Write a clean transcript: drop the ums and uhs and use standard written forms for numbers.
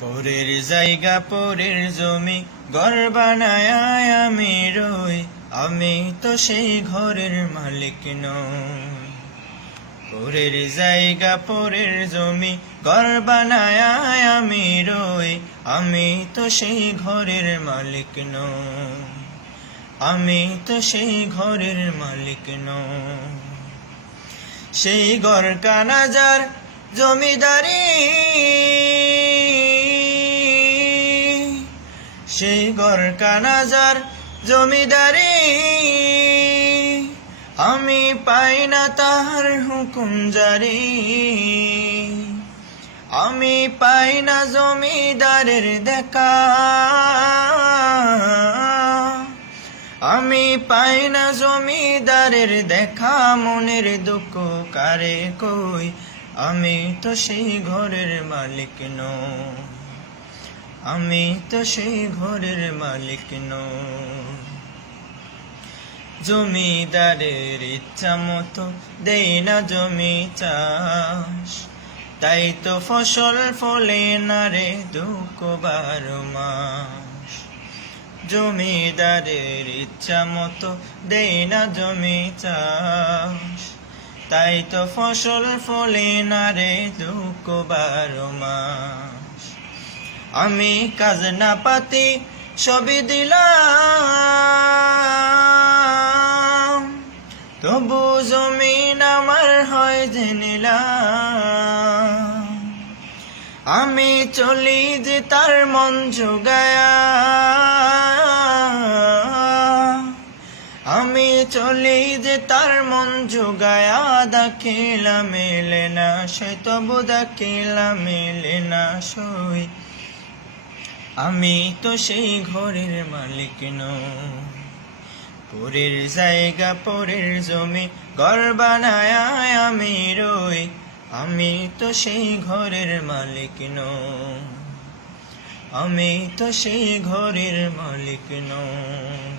পরের জায়গা পরের জমি ঘর বানায় আমি রই, আমি তো সেই ঘরের মালিক নই। পরের জায়গা পরের জমি ঘর বানায় আমি রই, আমি তো সেই ঘরের মালিক নই। আমি তো সেই ঘরের মালিক নই। সেই ঘর কানাজার জমিদারি, সেই ঘর কানাজার জমিদারি, আমি পাই না তাহার হুকুম জারি। আমি পাই না জমিদারের দেখা, আমি পাই না জমিদারের দেখা। মনের দুঃখ কারে কই, আমি তো সেই ঘরের মালিক নই। আমি তো সেই ঘরের মালিক নই। জমিদারের ইচ্ছা মতো দেই না জমি চাষ, তাই তো ফসল ফলে না রে দুঃখ 12 মাস। জমিদারের ইচ্ছা মতো দেই না জমি চাষ, তাই তো ফসল ফলে না রে দুঃখ 12 মাস। আমি খাজনা পাতি সবই দিলাম, তবু জমিন আমার হয় যে নিলাম। আমি চলি যে তার মন জোগায়া, আমি চলি যে তার মন জোগায়া। দাখিলা মেলে না সই, তবু দাখিলা মেলে না সই। আমি তো সেই ঘরের মালিক নই। পরের জায়গা পরের জমি ঘর বানায় আমি রই, আমি তো সেই ঘরের মালিক নই। আমি তো সেই ঘরের মালিক নই।